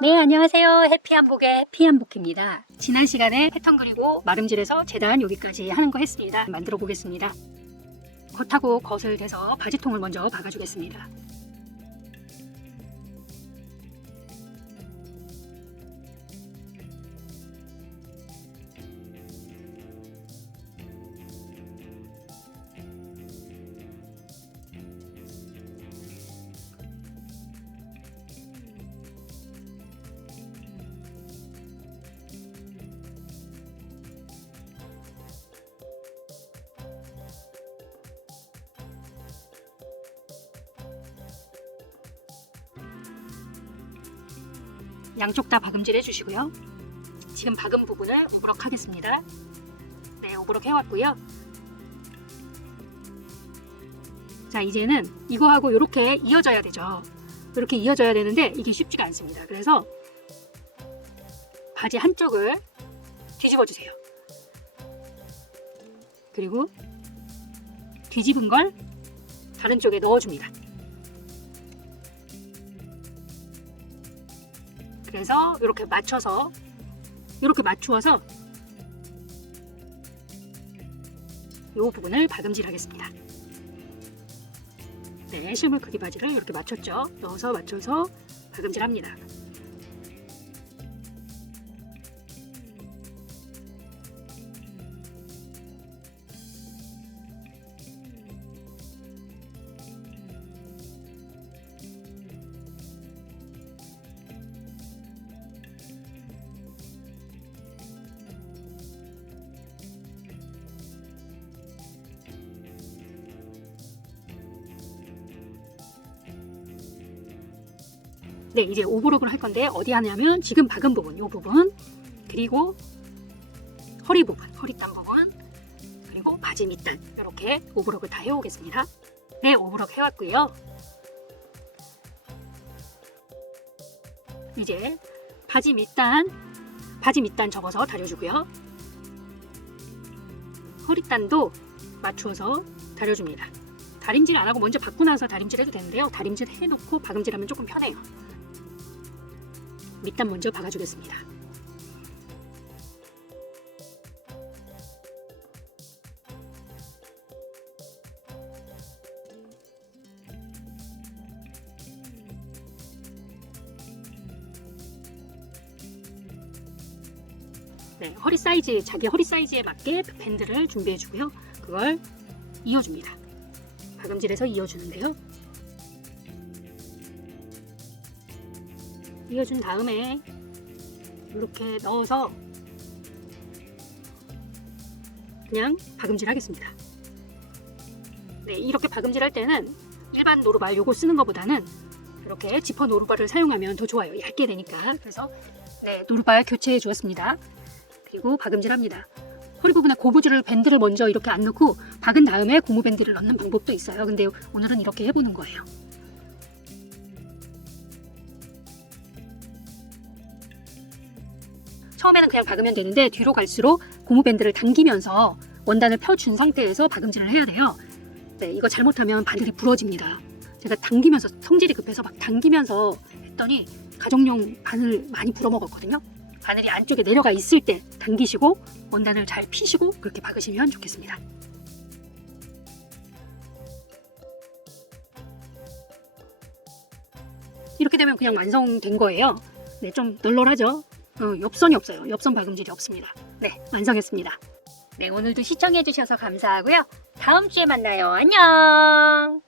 네, 안녕하세요. 해피한복의 해피한복입니다. 지난 시간에 패턴 그리고 마름질에서 재단 여기까지 하는 거 했습니다. 만들어 보겠습니다. 겉하고 겉을 대서 바지통을 먼저 박아주겠습니다. 양쪽 다 박음질 해주시고요. 지금 박은 부분을 오브럭 하겠습니다. 네, 오브럭 해왔고요. 자, 이제는 이거하고 이렇게 이어져야 되죠. 이렇게 이어져야 되는데 이게 쉽지가 않습니다. 그래서 바지 한쪽을 뒤집어 주세요. 그리고 뒤집은 걸 다른 쪽에 넣어줍니다. 그래서 이렇게 맞춰서 이렇게 맞추어서 이 부분을 박음질 하겠습니다. 네, 실물 크기 바지를 이렇게 맞췄죠. 넣어서 맞춰서 박음질 합니다. 네, 이제 오브록을 할 건데 어디 하냐면 지금 박은 부분, 이 부분, 그리고 허리 부분, 허리단 부분, 그리고 바지 밑단 이렇게 오브록을 다 해오겠습니다. 네, 오브록 해왔고요. 이제 바지 밑단, 바지 밑단 접어서 다려주고요. 허리단도 맞추어서 다려줍니다. 다림질 안 하고 먼저 받고 나서 다림질 해도 되는데요. 다림질 해놓고 박음질하면 조금 편해요. 밑단 먼저 박아주겠습니다. 네, 허리 사이즈, 자기 허리 사이즈에 맞게 밴드를 준비해 주고요. 그걸 이어줍니다. 박음질해서 이어주는데요. 이어준 다음에 이렇게 넣어서 그냥 박음질 하겠습니다. 네, 이렇게 박음질 할 때는 일반 노루발 요거 쓰는 것보다는 이렇게 지퍼 노루발을 사용하면 더 좋아요. 얇게 되니까. 그래서 네, 노루발 교체해 주었습니다. 그리고 박음질 합니다. 허리 부분에 고무줄을 밴드를 먼저 이렇게 안 넣고 박은 다음에 고무 밴드를 넣는 방법도 있어요. 근데 오늘은 이렇게 해보는 거예요. 처음에는 그냥 박으면 되는데 뒤로 갈수록 고무 밴드를 당기면서 원단을 펴준 상태에서 박음질을 해야 돼요. 네, 이거 잘못하면 바늘이 부러집니다. 제가 당기면서 성질이 급해서 막 당기면서 했더니 가정용 바늘 많이 부러먹었거든요. 바늘이 안쪽에 내려가 있을 때 당기시고 원단을 잘 피시고 그렇게 박으시면 좋겠습니다. 이렇게 되면 그냥 완성된 거예요. 네, 좀 널널하죠? 어, 옆선이 없어요. 옆선 박음질이 없습니다. 네, 완성했습니다. 네, 오늘도 시청해주셔서 감사하고요. 다음 주에 만나요. 안녕!